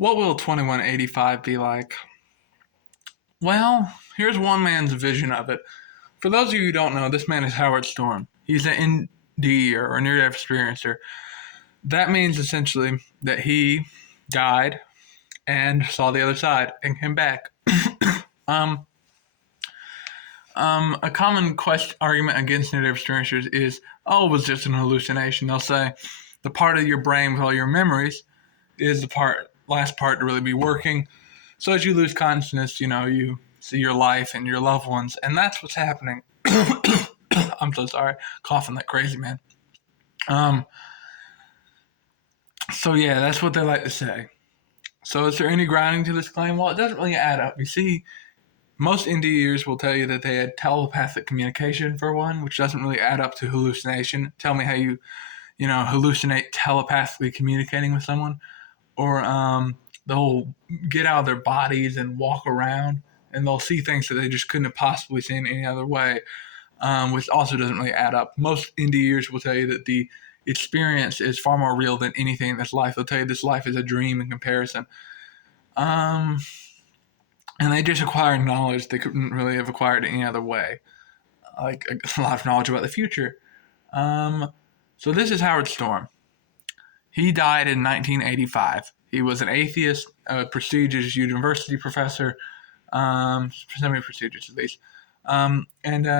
What will 2185 be like? Well, here's one man's vision of it. For those of you who don't know, this man is Howard Storm. He's an NDE or a near-death experiencer. That means essentially that he died and saw the other side and came back. um, a common argument against near-death experiencers is, oh, it was just an hallucination. They'll say the part of your brain with all your memories is the last part to really be working. So as you lose consciousness, you see your life and your loved ones, and that's what's happening. I'm so sorry, coughing like crazy, man. So yeah, that's what they like to say. So is there any grounding to this claim? Well, it doesn't really add up. You see, most NDErs will tell you that they had telepathic communication for one, which doesn't really add up to hallucination. Tell me how you hallucinate telepathically communicating with someone. Or they'll get out of their bodies and walk around, and they'll see things that they just couldn't have possibly seen any other way, which also doesn't really add up. Most NDErs will tell you that the experience is far more real than anything in this life. They'll tell you this life is a dream in comparison. And they just acquire knowledge they couldn't really have acquired any other way, like a lot of knowledge about the future. So this is Howard Storm. He died in 1985. He was an atheist, a prestigious university professor, semi-prestigious at least. And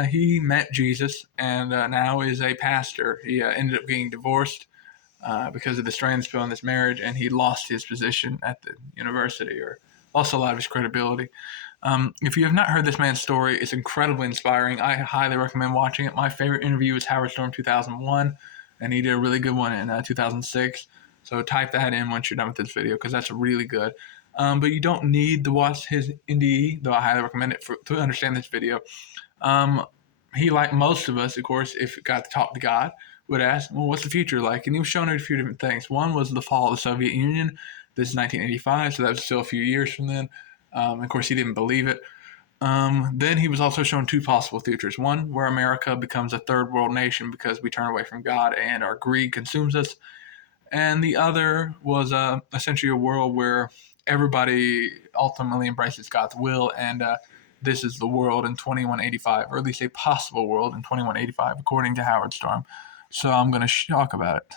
he met Jesus and now is a pastor. He ended up getting divorced because of the strain spill in his marriage, and he lost his position at the university, or lost a lot of his credibility. If you have not heard this man's story, it's incredibly inspiring. I highly recommend watching it. My favorite interview was Howard Storm 2001, and he did a really good one in 2006. So type that in once you're done with this video, because that's really good. But you don't need to watch his NDE, though I highly recommend it to understand this video. He, like most of us, of course, if it got to talk to God, would ask, well, what's the future like? And he was showing a few different things. One was the fall of the Soviet Union. This is 1985, so that was still a few years from then. Of course, he didn't believe it. Then he was also shown two possible futures. One, where America becomes a third world nation because we turn away from God and our greed consumes us. And the other was essentially a world where everybody ultimately embraces God's will, and this is the world in 2185, or at least a possible world in 2185, according to Howard Storm. So I'm going to talk about it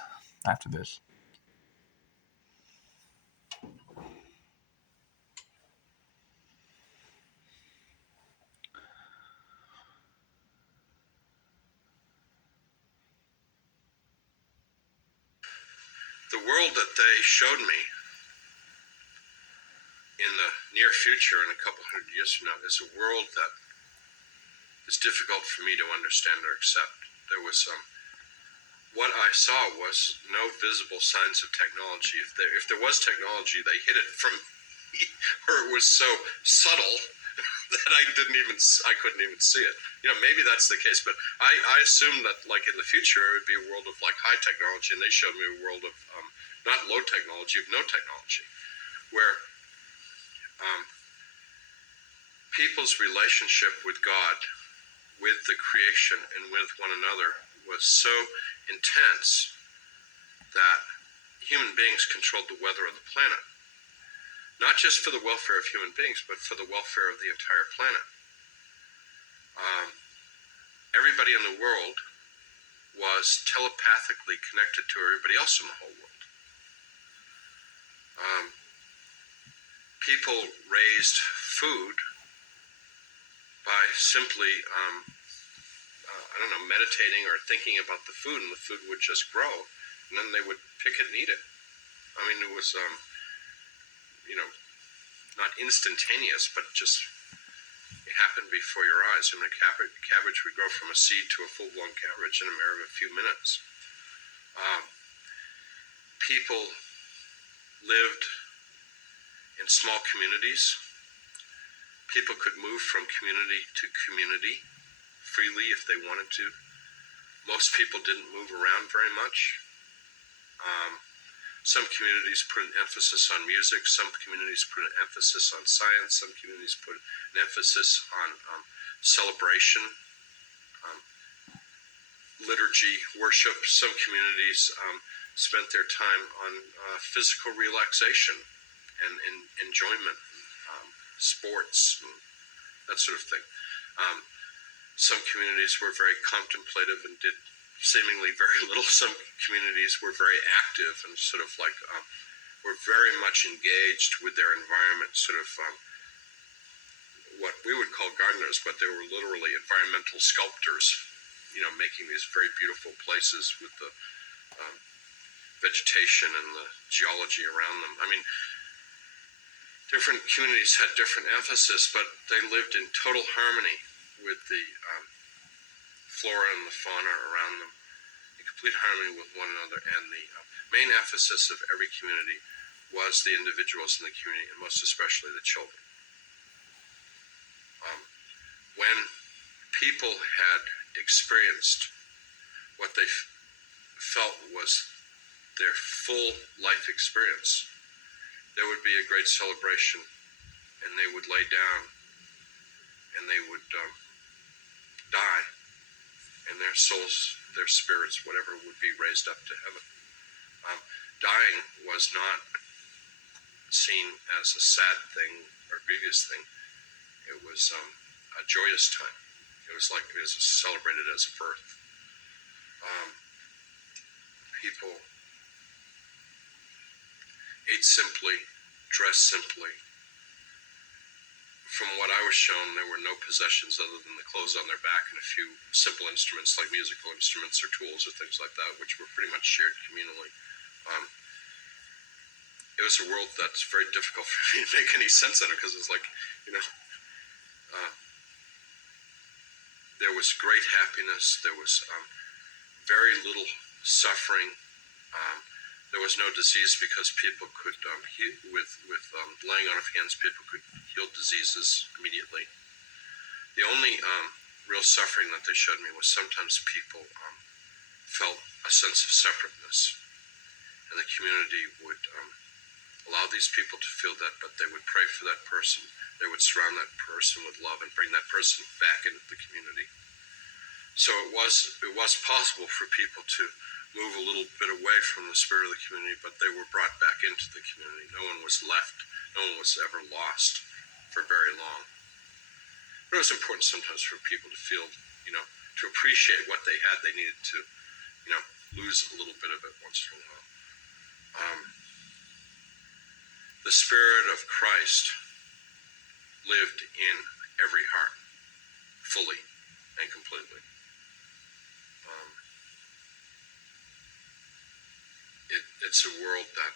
after this. The world that they showed me in the near future, in a couple hundred years from now, is a world that is difficult for me to understand or accept. There was what I saw was no visible signs of technology. If there was technology, they hid it from me, or it was so subtle that I couldn't even see it. Maybe that's the case, but I assumed that, like, in the future, it would be a world of like high technology, and they showed me a world of not low technology, of no technology, where people's relationship with God, with the creation, and with one another was so intense that human beings controlled the weather of the planet. Not just for the welfare of human beings, but for the welfare of the entire planet. Everybody in the world was telepathically connected to everybody else in the whole world. People raised food by simply, meditating or thinking about the food, and the food would just grow, and then they would pick it and eat it. I mean, it was, not instantaneous, but just it happened before your eyes. I mean, a cabbage would grow from a seed to a full-blown cabbage in a matter of a few minutes. People lived in small communities. People could move from community to community freely if they wanted to. Most people didn't move around very much. Some communities put an emphasis on music. Some communities put an emphasis on science. Some communities put an emphasis on celebration, liturgy, worship. Some communities spent their time on physical relaxation and enjoyment, sports, and that sort of thing. Some communities were very contemplative and did seemingly very little. Some communities were very active and sort of like were very much engaged with their environment, sort of what we would call gardeners, but they were literally environmental sculptors, making these very beautiful places with the vegetation and the geology around them. I mean, different communities had different emphasis, but they lived in total harmony with the flora and the fauna around them, in complete harmony with one another. And the main emphasis of every community was the individuals in the community, and most especially the children. When people had experienced what they felt was their full life experience, there would be a great celebration, and they would lay down, and they would die, and their souls, their spirits, whatever, would be raised up to heaven. Dying was not seen as a sad thing or grievous thing. It was a joyous time. It was celebrated as a birth. People ate simply, dressed simply. From what I was shown, there were no possessions other than the clothes on their back and a few simple instruments like musical instruments or tools or things like that, which were pretty much shared communally. It was a world that's very difficult for me to make any sense of, because it's like, there was great happiness. There was very little suffering. There was no disease because people could, with laying on of hands, people could heal diseases immediately. The only real suffering that they showed me was sometimes people felt a sense of separateness, and the community would allow these people to feel that, but they would pray for that person. They would surround that person with love and bring that person back into the community. So it was possible for people to move a little bit away from the spirit of the community, but they were brought back into the community. No one was left. No one was ever lost for very long. But it was important sometimes for people to feel, to appreciate what they had. They needed to, lose a little bit of it once in a while. The Spirit of Christ lived in every heart, fully and completely. It's a world that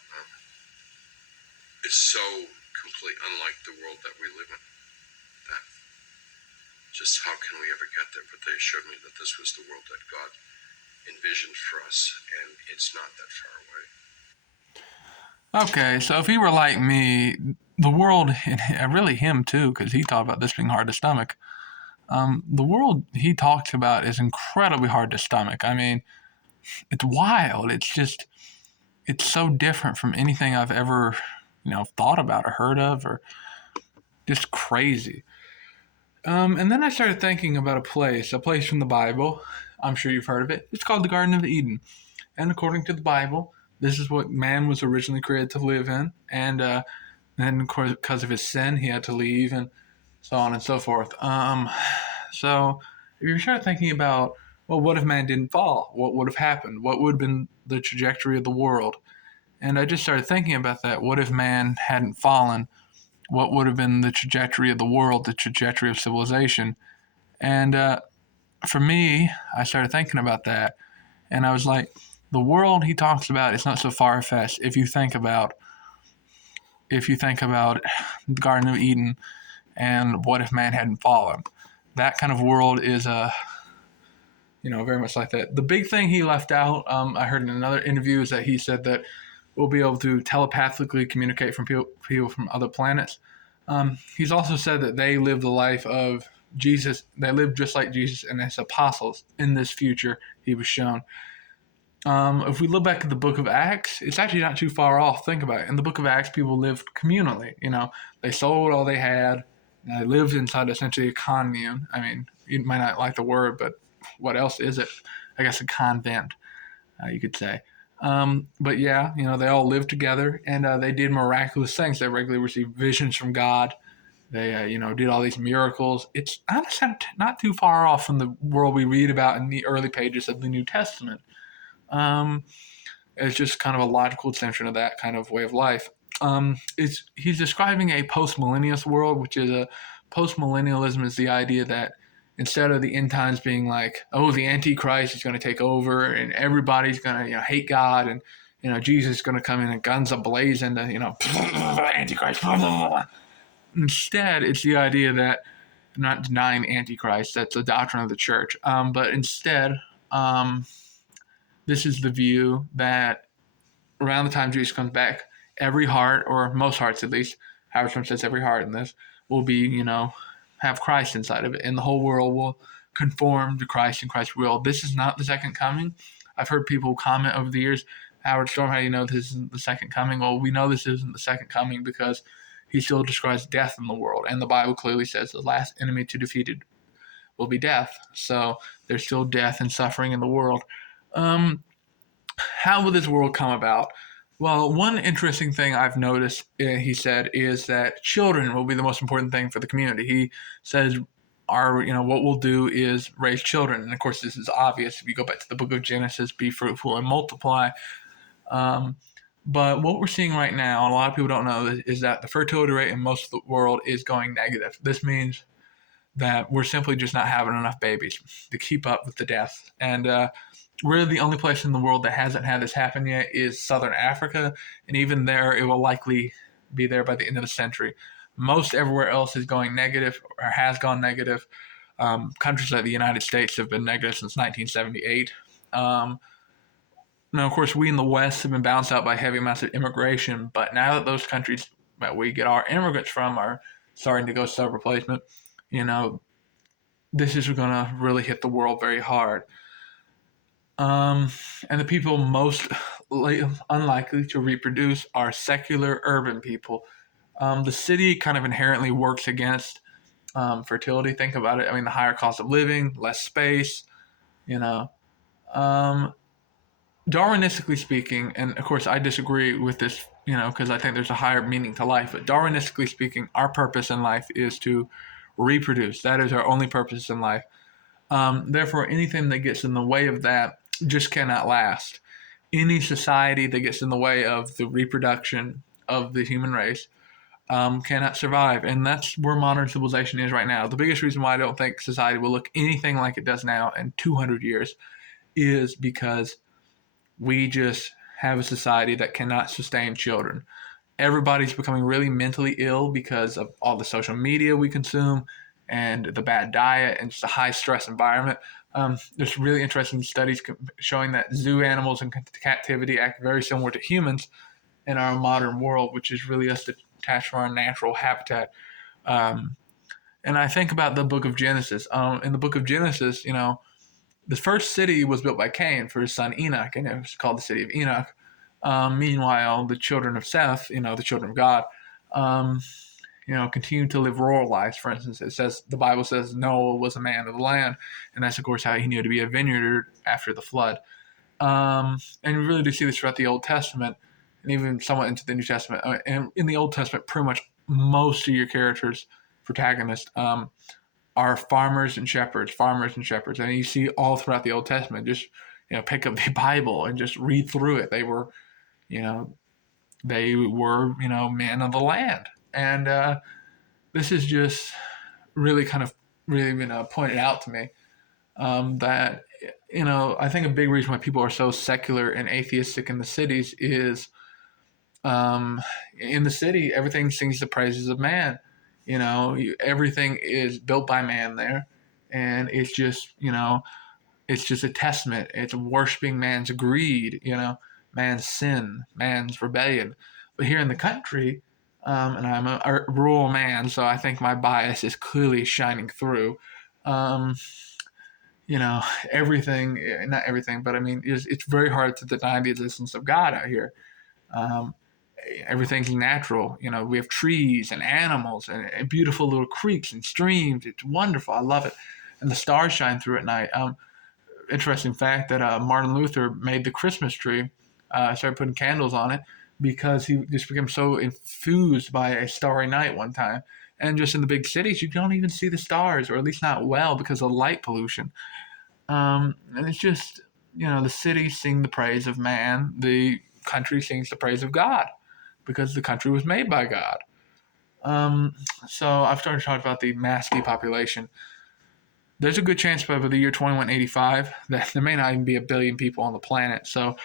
is so completely unlike the world that we live in. That just how can we ever get there? But they showed me that this was the world that God envisioned for us, and it's not that far away. Okay, so if he were like me, the world, and really him too, because he talked about this being hard to stomach. The world he talks about is incredibly hard to stomach. I mean, it's wild. It's so different from anything I've ever, thought about or heard of, or just crazy. And then I started thinking about a place from the Bible. I'm sure you've heard of it. It's called the Garden of Eden. And according to the Bible, this is what man was originally created to live in. And then, of course, because of his sin, he had to leave, and so on and so forth. So if you start thinking about, well, what if man didn't fall? What would have happened? What would have been the trajectory of the world? And I just started thinking about that. What if man hadn't fallen? What would have been the trajectory of the world, the trajectory of civilization? And for me, I started thinking about that. And I was like, the world he talks about is not so far-fetched if you think about the Garden of Eden and what if man hadn't fallen. That kind of world is very much like that. The big thing he left out, I heard in another interview, is that he said that we'll be able to telepathically communicate from people from other planets. He's also said that they live the life of Jesus. They live just like Jesus and his apostles in this future he was shown. If we look back at the book of Acts, it's actually not too far off. Think about it. In the book of Acts, people lived communally. They sold all they had. They lived inside essentially a commune. I mean, you might not like the word, but what else is it? I guess a convent, you could say. But yeah, they all lived together, and they did miraculous things. They regularly received visions from God. They, did all these miracles. It's honestly not too far off from the world we read about in the early pages of the New Testament. Um, it's just kind of a logical extension of that kind of way of life. He's describing a post-millennialist world, which is a post-millennialism is the idea that instead of the end times being like, oh, the Antichrist is going to take over and everybody's going to hate God, and Jesus is going to come in and guns ablazing to Antichrist. Instead, it's the idea that not denying Antichrist, that's a doctrine of the church, but instead, um, this is the view that around the time Jesus comes back, every heart, or most hearts at least, Howard Stern says every heart in this, will be, have Christ inside of it, and the whole world will conform to Christ and Christ's will. This is not the second coming. I've heard people comment over the years, Howard Storm, how do you know this isn't the second coming? Well, we know this isn't the second coming because he still describes death in the world, and the Bible clearly says the last enemy to defeat it will be death. So there's still death and suffering in the world. Um, how will this world come about? Well, one interesting thing I've noticed, he said, is that children will be the most important thing for the community. He says, what we'll do is raise children. And of course, this is obvious if you go back to the book of Genesis, be fruitful and multiply. Um, but what we're seeing right now, and a lot of people don't know, is that the fertility rate in most of the world is going negative. This means that we're simply just not having enough babies to keep up with the death. And really the only place in the world that hasn't had this happen yet is Southern Africa, and even there it will likely be there by the end of the century. Most everywhere else is going negative or has gone negative. Countries like the United States have been negative since 1978. Now, of course, we in the West have been bounced out by heavy amounts of immigration, but now that those countries that we get our immigrants from are starting to go self-replacement, you know, this is going to really hit the world very hard. Um, and the people most unlikely to reproduce are secular urban people. The city kind of inherently works against fertility. Think about it. I mean, the higher cost of living, less space, you know. Um, Darwinistically speaking, and of course I disagree with this, because I think there's a higher meaning to life, but Darwinistically speaking, our purpose in life is to reproduce. That is our only purpose in life. Therefore, anything that gets in the way of that just cannot last. Any society that gets in the way of the reproduction of the human race cannot survive. And that's where modern civilization is right now. The biggest reason why I don't think society will look anything like it does now in 200 years is because we just have a society that cannot sustain children. Everybody's becoming really mentally ill because of all the social media we consume and the bad diet and just a high stress environment. There's really interesting studies showing that zoo animals in captivity act very similar to humans in our modern world, which is really us detached from our natural habitat. Um, and I think about the book of Genesis. In the book of Genesis, the first city was built by Cain for his son Enoch, and it was called the city of Enoch. Meanwhile, the children of Seth, the children of God, um, continue to live rural lives. For instance, the Bible says Noah was a man of the land, and that's of course how he knew to be a vineyard after the flood. And we really do see this throughout the Old Testament, and even somewhat into the New Testament. And in the Old Testament, pretty much most of your characters, protagonists, are farmers and shepherds, and you see all throughout the Old Testament. Just pick up the Bible and just read through it. They were, you know, men of the land, and this is just really kind of really been pointed out to me that I think a big reason why people are so secular and atheistic in the cities is in the city everything sings the praises of man. Everything is built by man there, and it's just a testament. It's worshiping man's greed, man's sin, man's rebellion. But here in the country, and I'm a rural man, so I think my bias is clearly shining through. Um, Everything, not everything, but I mean, it's very hard to deny the existence of God out here. Um, Everything's natural. We have trees and animals and beautiful little creeks and streams. It's wonderful. I love it. And the stars shine through at night. Interesting fact that Martin Luther made the Christmas tree started putting candles on it because he just became so infused by a starry night one time. And just in the big cities, you don't even see the stars, or at least not well, because of light pollution. And it's just, the city sing the praise of man, the country sings the praise of God, because the country was made by God. Um, so I've started to talk about the mass depopulation. There's a good chance by the year 2185 that there may not even be a billion people on the planet. So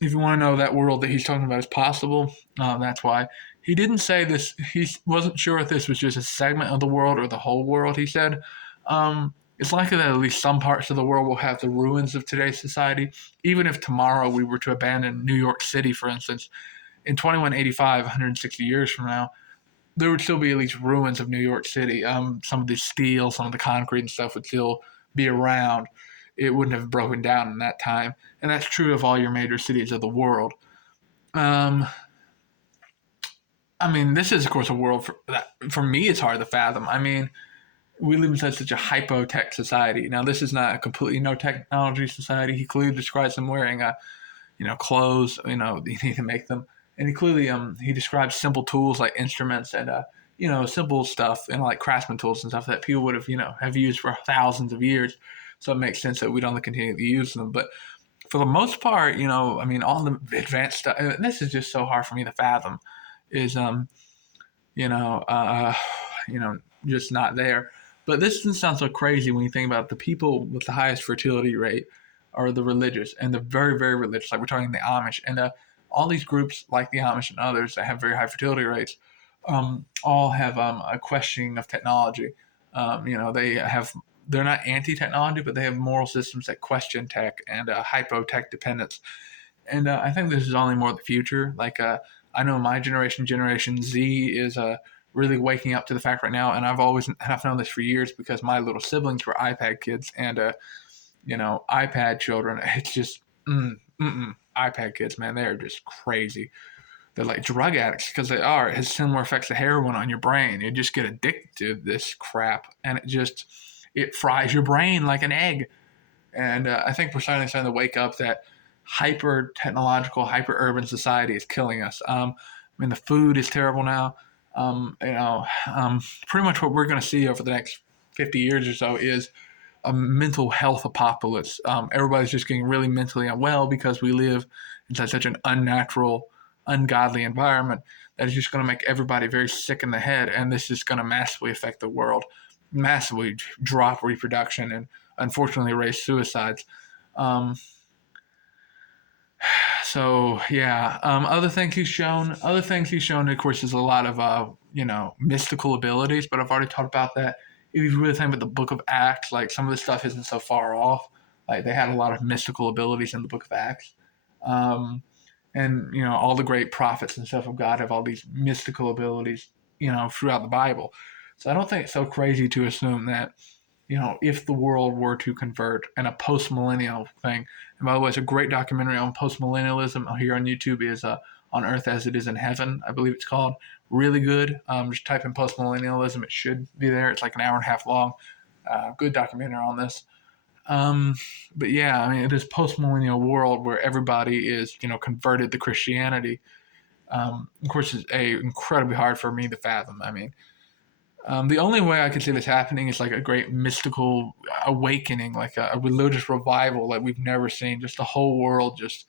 if you want to know that world that he's talking about is possible, that's why. He didn't say this, he wasn't sure if this was just a segment of the world or the whole world, he said. It's likely that at least some parts of the world will have the ruins of today's society. Even if tomorrow we were to abandon New York City, for instance, in 2185, 160 years from now, there would still be at least ruins of New York City. Some of the steel, some of the concrete and stuff would still be around. It wouldn't have broken down in that time, and that's true of all your major cities of the world. Um, I mean, this is of course a world that for me it's hard to fathom. I mean, we live in such a hypo-tech society. Now, this is not a completely no technology society. He clearly describes them wearing clothes. You need to make them, and he clearly he describes simple tools like instruments and simple stuff and like craftsman tools and stuff that people would have used for thousands of years. So it makes sense that we don't continue to use them. But for the most part, I mean, all the advanced stuff. And this is just so hard for me to fathom. Is you know, uh, you know, just not there. But this doesn't sound so crazy when you think about the people with the highest fertility rate are the religious and the very, very religious. Like we're talking the Amish and all these groups like the Amish and others that have very high fertility rates, all have a questioning of technology. They're not anti-technology, but they have moral systems that question tech and hypo-tech dependence. And I think this is only more the future. Like I know my generation, Generation Z, is really waking up to the fact right now, and I've known this for years because my little siblings were iPad kids and iPad children. It's just iPad kids, man, they are just crazy. They're like drug addicts because they are. It has similar effects to heroin on your brain. You just get addicted to this crap, and it fries your brain like an egg. And I think we're starting to wake up that hyper technological, hyper urban society is killing us. I mean, the food is terrible now. Pretty much what we're going to see over the next 50 years or so is a mental health apocalypse. Everybody's just getting really mentally unwell because we live in such an unnatural, ungodly environment that is just going to make everybody very sick in the head. And this is going to massively affect the world, massively drop reproduction, and unfortunately raise suicides. Um, so yeah, other things he's shown, of course, is a lot of mystical abilities. But I've already talked about that. If you really think about the Book of Acts, like some of this stuff isn't so far off. Like they had a lot of mystical abilities in the Book of Acts, um, and all the great prophets and stuff of God have all these mystical abilities, throughout the Bible. So I don't think it's so crazy to assume that if the world were to convert and a post millennial thing. And by the way, it's a great documentary on post millennialism here on YouTube. Is On Earth as It Is in Heaven, I believe it's called. Really good. Just type in post millennialism; it should be there. It's like an hour and a half long. Good documentary on this. Um, but yeah, I mean, it is post millennial world where everybody is converted to Christianity. Of course, it's incredibly hard for me to fathom. I mean, the only way I could see this happening is like a great mystical awakening, like a religious revival like we've never seen. Just the whole world just.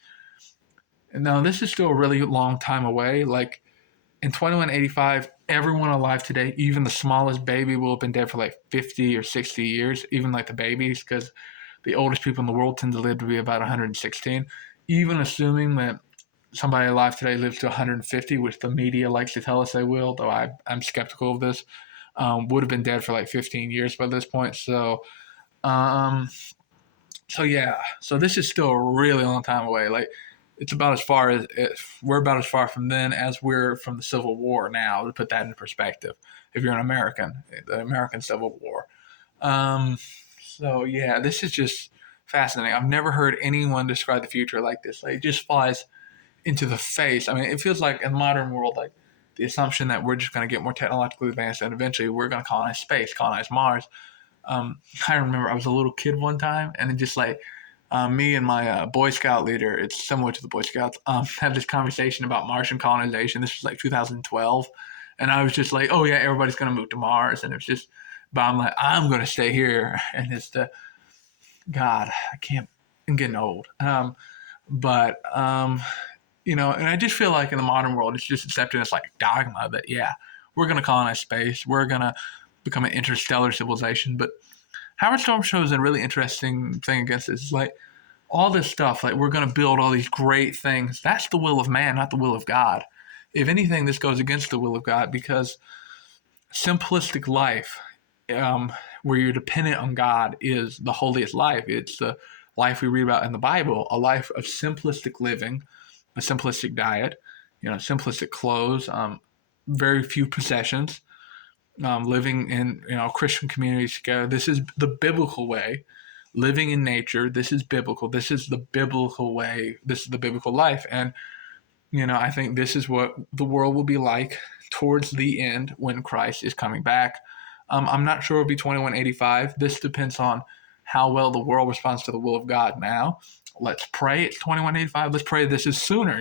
Now, this is still a really long time away. Like in 2185, everyone alive today, even the smallest baby, will have been dead for like 50 or 60 years, even like the babies, because the oldest people in the world tend to live to be about 116. Even assuming that somebody alive today lives to 150, which the media likes to tell us they will, though I'm skeptical of this, would have been dead for like 15 years by this point. Um, so yeah, so this is still a really long time away. Like it's about as far as we're about as far from then as we're from the Civil War now. To put that in perspective, if you're an American, the American Civil War. Um, so yeah, this is just fascinating. I've never heard anyone describe the future like this. Like it just flies into the face. I mean, it feels like in the modern world, like the assumption that we're just going to get more technologically advanced and eventually we're going to colonize space, colonize Mars. I remember I was a little kid one time and it just like Me and my Boy Scout leader, it's similar to the Boy Scouts, had this conversation about Martian colonization. This was like 2012. And I was just like, oh, yeah, everybody's going to move to Mars. And it's just, but I'm like, I'm going to stay here. And it's the, God, I can't, I'm getting old. But, and I just feel like in the modern world, it's just accepting this like dogma that, yeah, we're going to colonize space. We're going to become an interstellar civilization. But Howard Storm shows a really interesting thing against this. It's like all this stuff, like we're going to build all these great things. That's the will of man, not the will of God. If anything, this goes against the will of God because simplistic life, where you're dependent on God, is the holiest life. It's the life we read about in the Bible, a life of simplistic living, a simplistic diet, simplistic clothes, very few possessions, living in Christian communities together. This is the biblical way. Living in nature. This is biblical. This is the biblical way. This is the biblical life. And I think this is what the world will be like towards the end when Christ is coming back. I'm not sure it'll be 2185. This depends on how well the world responds to the will of God now. Let's pray it's 2185. Let's pray this is sooner.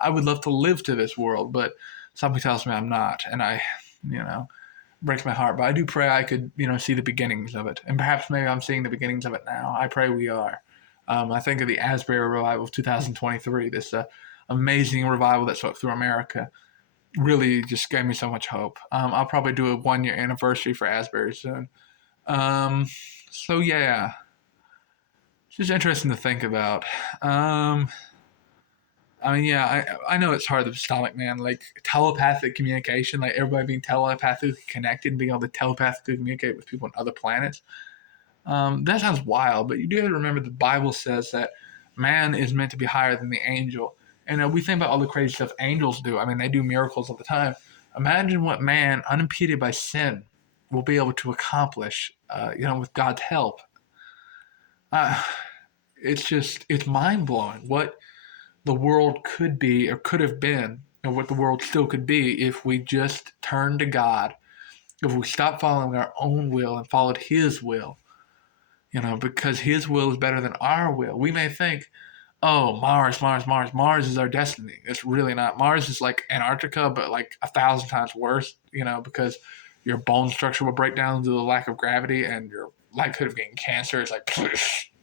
I would love to live to this world, but something tells me I'm not. And breaks my heart. But I do pray I could, see the beginnings of it. And perhaps maybe I'm seeing the beginnings of it now. I pray we are. I think of the Asbury revival of 2023, this amazing revival that swept through America. Really just gave me so much hope. I'll probably do a 1-year anniversary for Asbury soon. So yeah, it's just interesting to think about. I know it's hard to stomach, man. Like telepathic communication, like everybody being telepathically connected, being able to telepathically communicate with people on other planets. That sounds wild, but you do have to remember the Bible says that man is meant to be higher than the angel. And we think about all the crazy stuff angels do. I mean, they do miracles all the time. Imagine what man, unimpeded by sin, will be able to accomplish, with God's help. It's mind blowing what the world could be or could have been, and what the world still could be if we just turned to God, if we stopped following our own will and followed His will. Because His will is better than our will. We may think, oh, Mars is our destiny. It's really not. Mars is like Antarctica, but like 1,000 times worse, because your bone structure will break down due to the lack of gravity and your likelihood of getting cancer is like,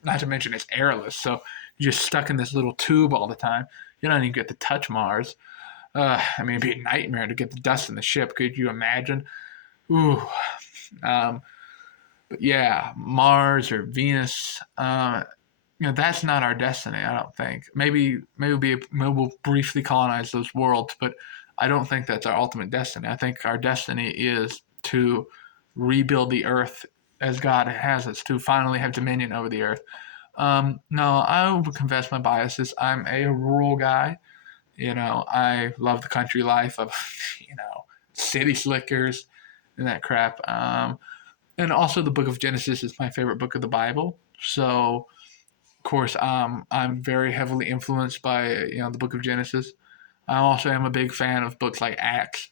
not to mention it's airless. So you're just stuck in this little tube all the time. You don't even get to touch Mars. It'd be a nightmare to get the dust in the ship. Could you imagine? Ooh. But yeah, Mars or Venus, that's not our destiny. I don't think. Maybe we'll briefly colonize those worlds, but I don't think that's our ultimate destiny. I think our destiny is to rebuild the earth as God has us, to finally have dominion over the earth. No, I will confess my biases. I'm a rural guy. I love the country life of, city slickers and that crap. And also the book of Genesis is my favorite book of the Bible. So, of course, I'm very heavily influenced by, the book of Genesis. I also am a big fan of books like Acts,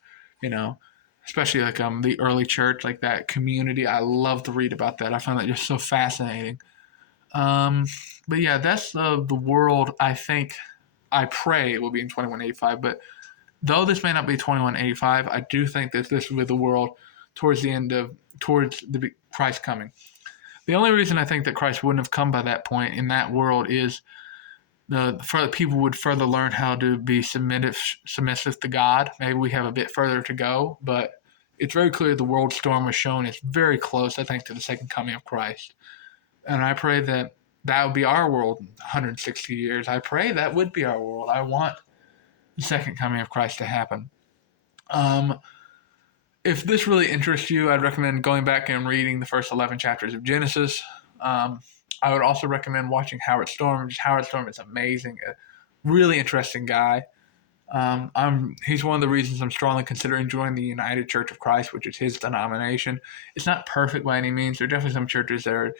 especially like the early church, like that community. I love to read about that. I find that just so fascinating. But yeah, that's the world I pray it will be in 2185. But though this may not be 2185, I do think that this will be the world towards the Christ coming. The only reason I think that Christ wouldn't have come by that point in that world is the people would further learn how to be submissive to God. Maybe we have a bit further to go, but it's very clear the world storm was shown is very close, I think, to the second coming of Christ. And I pray that would be our world in 160 years. I pray that would be our world. I want the second coming of Christ to happen. If this really interests you, I'd recommend going back and reading the first 11 chapters of Genesis. I would also recommend watching Howard Storm. Howard Storm is amazing, a really interesting guy. He's one of the reasons I'm strongly considering joining the United Church of Christ, which is his denomination. It's not perfect by any means. There are definitely some churches that are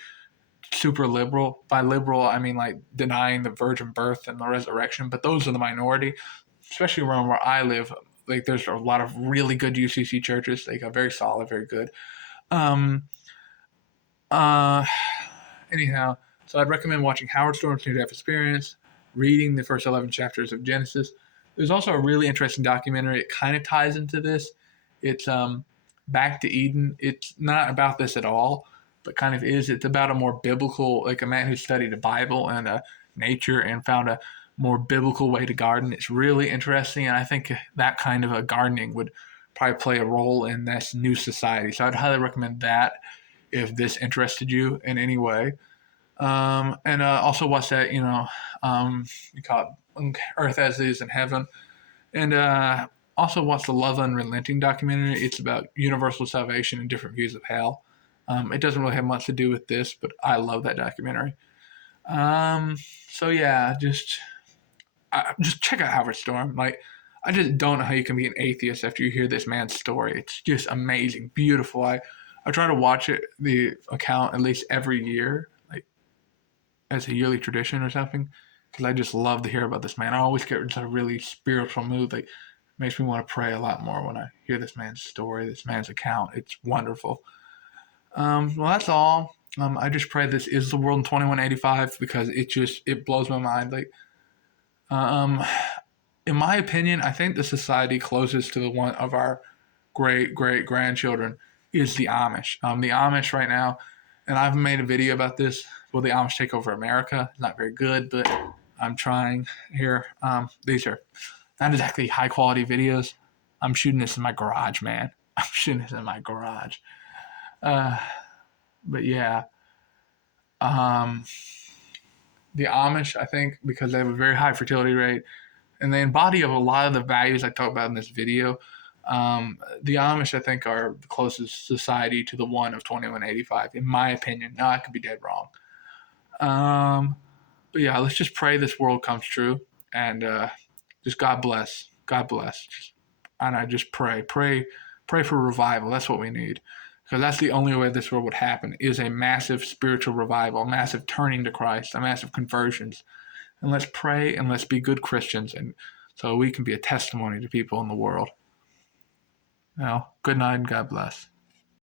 super liberal. By liberal, I mean like denying the virgin birth and the resurrection, but those are the minority, especially around where I live. Like there's a lot of really good UCC churches. They got very solid, very good. Um, uh, Anyhow, So I'd recommend watching Howard Storm's Near Death Experience, reading the first 11 chapters of Genesis. There's also a really interesting documentary. It kind of ties into this. It's Back to Eden. It's not about this at all, but kind of is. It's about a more biblical, like a man who studied the Bible and nature and found a more biblical way to garden. It's really interesting, and I think that kind of a gardening would probably play a role in this new society. So I'd highly recommend that if this interested you in any way. And also watch that, you call it Earth as It Is in Heaven. And also watch the Love Unrelenting documentary. It's about universal salvation and different views of hell. It doesn't really have much to do with this, but I love that documentary. So yeah, just check out Howard Storm. Like, I just don't know how you can be an atheist after you hear this man's story. It's just amazing, beautiful. I try to watch the account at least every year, like as a yearly tradition or something, because I just love to hear about this man. I always get into a really spiritual mood. Like, it makes me want to pray a lot more when I hear this man's story, this man's account. It's wonderful. Well, that's all. I just pray this is the world in 2185 because it blows my mind. Like, um, in my opinion, I think the society closest to the one of our great great grandchildren is the Amish. The Amish right now, and I've made a video about this. Will the Amish take over America? It's not very good, but I'm trying here. These are not exactly high quality videos. I'm shooting this in my garage, man. I'm shooting this in my garage. Uh, but yeah, um, the Amish, I think, because they have a very high fertility rate and they embody a lot of the values I talk about in this video. The Amish, I think, are the closest society to the one of 2185, in my opinion. Now, I could be dead wrong. Um, but yeah, let's just pray this world comes true, and just God bless. God bless. And I just pray for revival. That's what we need, because that's the only way this world would happen is a massive spiritual revival, a massive turning to Christ, a massive conversions. And let's pray and let's be good Christians, and so we can be a testimony to people in the world. Now, good night and God bless.